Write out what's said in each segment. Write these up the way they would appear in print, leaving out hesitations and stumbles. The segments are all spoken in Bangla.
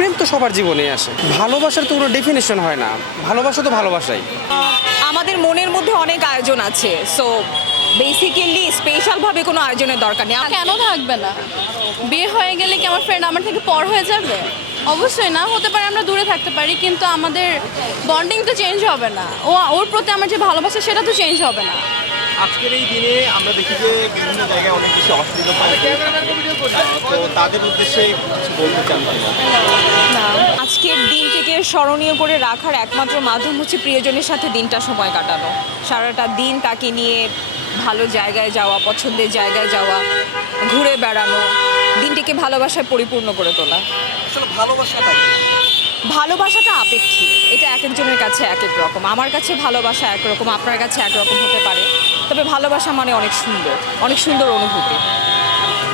প্রেম তো সবার জীবনে আসে, ভালোবাসার তো কোনো ডেফিনেশন হয় না, ভালোবাসা তো ভালোবাসাই। আমাদের মনের মধ্যে অনেক আয়োজন আছে, সো বেসিক্যালি স্পেশালভাবে কোনো আয়োজনের দরকার নেই। কেন থাকবে না? বিয়ে হয়ে গেলে কি আমার ফ্রেন্ড আমার থেকে পর হয়ে যাবে? অবশ্যই না, হতে পারে আমরা দূরে থাকতে পারি, কিন্তু আমাদের বন্ডিং তো চেঞ্জ হবে না। ওর প্রতি আমার যে ভালোবাসা সেটা তো চেঞ্জ হবে না। আজকের এই দিনে আমরা দেখি যে বিভিন্ন জায়গায় অনেক বেশি অশ্লীলতা তো তাদের উদ্দেশ্যে কিছু বলতে চান না, আজকের দিনটিকে স্মরণীয় করে রাখার একমাত্র মাধ্যম হচ্ছে প্রিয়জনের সাথে দিনটা সময় কাটানো, সারাটা দিন তাকে নিয়ে ভালো জায়গায় যাওয়া, পছন্দের জায়গায় যাওয়া, ঘুরে বেড়ানো, দিনটিকে ভালোবাসায় পরিপূর্ণ করে তোলা। আসলে ভালোবাসাটা ভালোবাসাটা আপেক্ষিক, এটা এক একজনের কাছে এক এক রকম। আমার কাছে ভালোবাসা একরকম, আপনার কাছে একরকম হতে পারে, তবে ভালোবাসা মানে অনেক সুন্দর, অনেক সুন্দর অনুভূতি।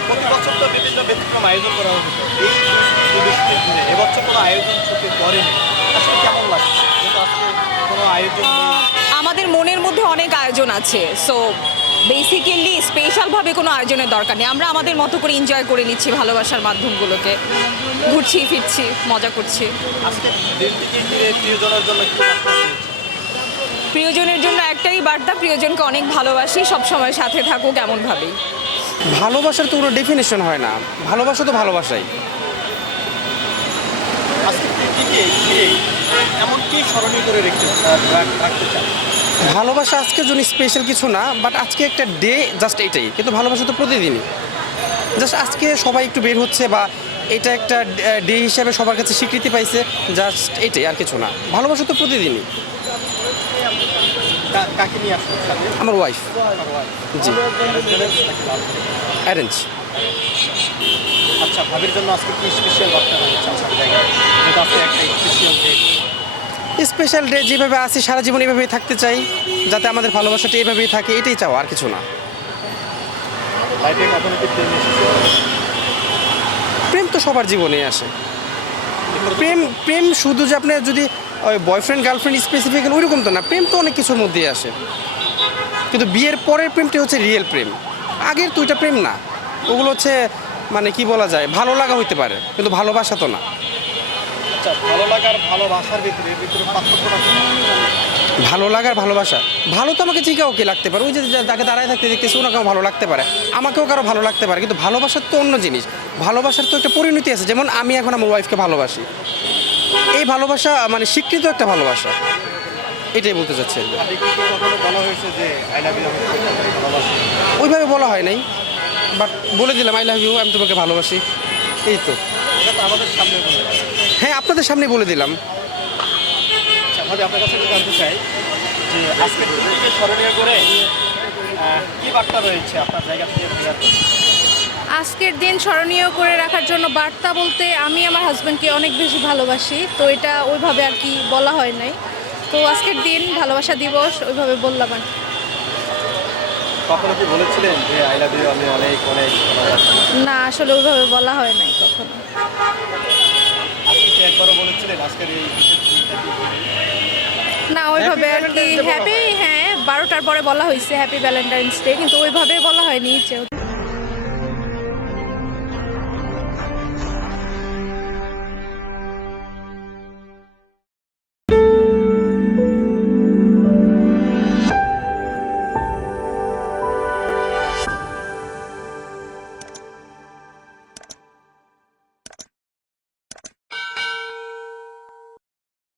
প্রতি বছর তো বিভিন্ন ব্যতিক্রম আয়োজন করা হতো, এই বৃষ্টির দিনে এবছর কোনো আয়োজন চোখে করেনি, আসলে কেমন লাগছে? কিন্তু আজকে কোনো আয়োজন নেই। আমাদের মনের মধ্যে অনেক আয়োজন আছে, সো বেসিক্যালি স্পেশালভাবে কোনো আয়োজনের দরকার নেই। আমরা আমাদের মতো করে এনজয় করে নিচ্ছি ভালোবাসার মাধ্যমগুলোকে, ঘুরছি ফিরছি, মজা করছি। আজকে দিনটিকে ঘিরে প্রিয়জনের জন্য কি বার্তা দিয়েছে? প্রিয়জনের জন্য একটাই বার্তা, প্রিয়জনকে অনেক ভালোবাসি, সবসময় সাথে থাকুক এমনভাবেই। ভালোবাসার তো কোনো ডেফিনেশন হয় না, ভালোবাসা তো ভালোবাসাই। আজকে দিনটিকে ঘিরে এমন কি স্মরণীয় করে রাখতে চান? ভালোবাসা আজকের জন্য স্পেশাল কিছু না, বাট আজকে একটা ডে, জাস্ট এটাই। কিন্তু ভালোবাসা তো প্রতিদিনই, জাস্ট আজকে সবাই একটু বের হচ্ছে বা এটা একটা ডে হিসাবে সবার কাছে স্বীকৃতি পাইছে, জাস্ট এটাই, আর কিছু না। ভালোবাসা তো প্রতিদিনই। কাকে নিয়ে আসতে চান? আমার ওয়াইফ। জি, অ্যারেঞ্জ। আচ্ছা, ভাবির জন্য আজকে কি স্পেশাল বার্তা রয়েছে আপনার জায়গায়, যেটা আজকে একটা স্পেশাল ডে? স্পেশাল ডে যেভাবে আছি সারা জীবন এভাবেই থাকতে চাই, যাতে আমাদের ভালোবাসাটা এভাবেই থাকে, এটাই চাও, আর কিছু না। লাইফে কখনো কি প্রেম এসেছে? প্রেম তো সবার জীবনে আসে। প্রেম প্রেম শুধু যে আপনার যদি ওই বয়ফ্রেন্ড গার্লফ্রেন্ড স্পেসিফিক্যালি ওইরকম তো না, প্রেম তো অনেক কিছুর মধ্যেই আসে। কিন্তু বিয়ের পরের প্রেমটি হচ্ছে রিয়েল প্রেম, আগের তো ওইটা প্রেম না, ওগুলো হচ্ছে মানে কি বলা যায়, ভালো লাগা হইতে পারে, কিন্তু ভালোবাসা তো না। আচ্ছা, ভালো লাগার ভালোবাসার ভিতরে পার্থক্যটা কি? ভালো লাগার ভালোবাসা, ভালো তো আমাকে যে কাউকে লাগতে পারে, ওই যে যাকে দাঁড়ায় থাকতে দেখতেছি ওনাকেও ভালো লাগতে পারে, আমাকেও কারো ভালো লাগতে পারে, কিন্তু ভালোবাসার তো অন্য জিনিস। ভালোবাসার তো একটা পরিণতি আছে, যেমন আমি এখন আমার ওয়াইফকে ভালোবাসি, এই ভালোবাসা মানে স্বীকৃত একটা ভালোবাসা, এটাই বলতে চাচ্ছি। আগে কি কখনো বলা হয়েছে যে আই লাভ ইউ, ভালোবাসি? ওইভাবে বলা হয় নাই, বাট বলে দিলাম আই লাভ ইউ, আমি তোমাকে ভালোবাসি, এই তো। এটা তো আমাদের সামনে বলে। হ্যাঁ, আপনাদের সামনে বলে দিলাম। আচ্ছা, ভাবি আপনার কাছে একটু জানতে চাই যে আজকের দিনটিকে স্মরণীয় করে কি বার্তা রয়েছে আপনার জায়গা থেকে? আজকের দিন স্মরণীয় করে রাখার জন্য বার্তা বলতে, আমি আমার হাজব্যান্ডকে অনেক বেশি ভালোবাসি, তো এটা ওইভাবে আর কি বলা হয় নাই। তো আজকের দিন ভালোবাসা দিবস ওইভাবে বললাম আর কি। কখনো কি বলেছিলেন যে আই লাভ ইউ, আমি অনেক অনেক ভালোবাসি? না, আসলে ওইভাবে বলা হয় নাই কখনো। আজকে কি একবারও বলেছিলেন আজকের এই বিশেষ দিনটাকে ঘিরে? না, ওইভাবে আর কি হ্যাপি, হ্যাঁ 12টার পরে বলা হয়েছে হ্যাপি ভ্যালেন্টাইন্স ডে, কিন্তু ওইভাবে বলা হয়নি ইচ্ছে